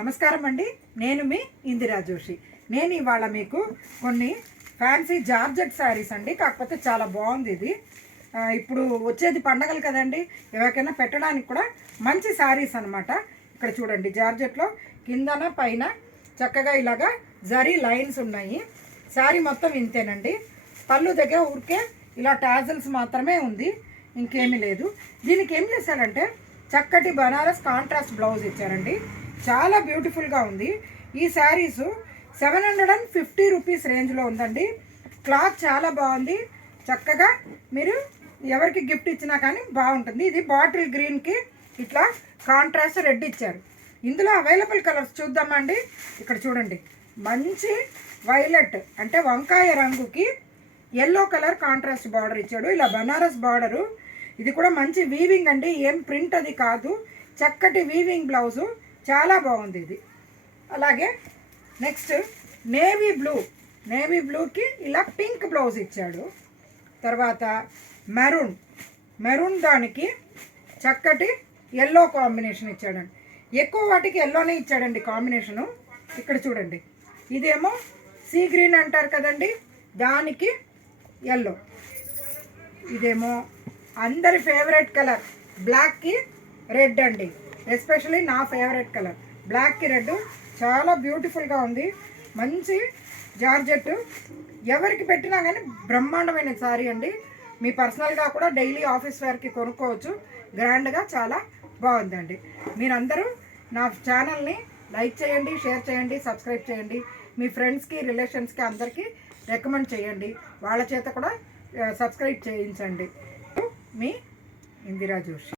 నమస్కారం అండి. నేను మీ ఇందిరా జోషి. నేను ఇవాళ మీకు కొన్ని ఫ్యాన్సీ జార్జెట్ శారీస్ అండి, కాకపోతే చాలా బాగుంది ఇది. ఇప్పుడు వచ్చేది పండగలు కదండి, ఎవరికైనా పెట్టడానికి కూడా మంచి శారీస్ అనమాట. ఇక్కడ చూడండి, జార్జెట్లో కిందన పైన చక్కగా ఇలాగా జరీ లైన్స్ ఉన్నాయి. శారీ మొత్తం ఇంతేనండి. పళ్ళు దగ్గర ఊరికే ఇలా టాజల్స్ మాత్రమే ఉంది, ఇంకేమీ లేదు. దీనికి ఏం చేశారంటే చక్కటి బనారస్ కాంట్రాస్ట్ బ్లౌజ్ ఇచ్చారండి. చాలా బ్యూటిఫుల్గా ఉంది. ఈ శారీసు 750 రూపీస్ రేంజ్లో ఉందండి. క్లాత్ చాలా బాగుంది. చక్కగా మీరు ఎవరికి గిఫ్ట్ ఇచ్చినా కానీ బాగుంటుంది. ఇది బాటిల్ గ్రీన్కి ఇట్లా కాంట్రాస్ట్ రెడ్ ఇచ్చారు. ఇందులో అవైలబుల్ కలర్స్ చూద్దామండి. ఇక్కడ చూడండి, మంచి వైలెట్ అంటే వంకాయ రంగుకి ఎల్లో కలర్ కాంట్రాస్ట్ బార్డర్ ఇచ్చాడు. ఇలా బనారస్ బార్డరు. ఇది కూడా మంచి వీవింగ్ అండి, ఏం ప్రింట్ అది కాదు. చక్కటి వీవింగ్ బ్లౌజు, చాలా బాగుంది ఇది. అలాగే నెక్స్ట్ నేవీ బ్లూకి ఇలా పింక్ బ్లౌజ్ ఇచ్చాడు. తర్వాత మెరూన్ దానికి చక్కటి ఎల్లో కాంబినేషన్ ఇచ్చాడండి. ఎక్కువ వాటికి ఎల్లోనే ఇచ్చాడండి కాంబినేషను. ఇక్కడ చూడండి, ఇదేమో సీ గ్రీన్ అంటారు కదండి, దానికి ఎల్లో. ఇదేమో అందరి ఫేవరెట్ కలర్ బ్లాక్కి రెడ్ అండి, ఎస్పెషల్లీ నా ఫేవరెట్ కలర్ బ్లాక్కి రెడ్. చాలా బ్యూటిఫుల్గా ఉంది. మంచి జార్జెట్, ఎవరికి పెట్టినా కానీ బ్రహ్మాండమైన శారీ అండి. మీ పర్సనల్గా కూడా డైలీ ఆఫీస్ వేర్కి కొనుక్కోవచ్చు. గ్రాండ్గా చాలా బాగుందండి. మీరందరూ నా ఛానల్ని లైక్ చేయండి, షేర్ చేయండి, సబ్స్క్రైబ్ చేయండి. మీ ఫ్రెండ్స్కి, రిలేషన్స్కి అందరికీ రికమెండ్ చేయండి. వాళ్ళ చేత కూడా సబ్స్క్రైబ్ చేయించండి. మీ ఇందిరా జోషి.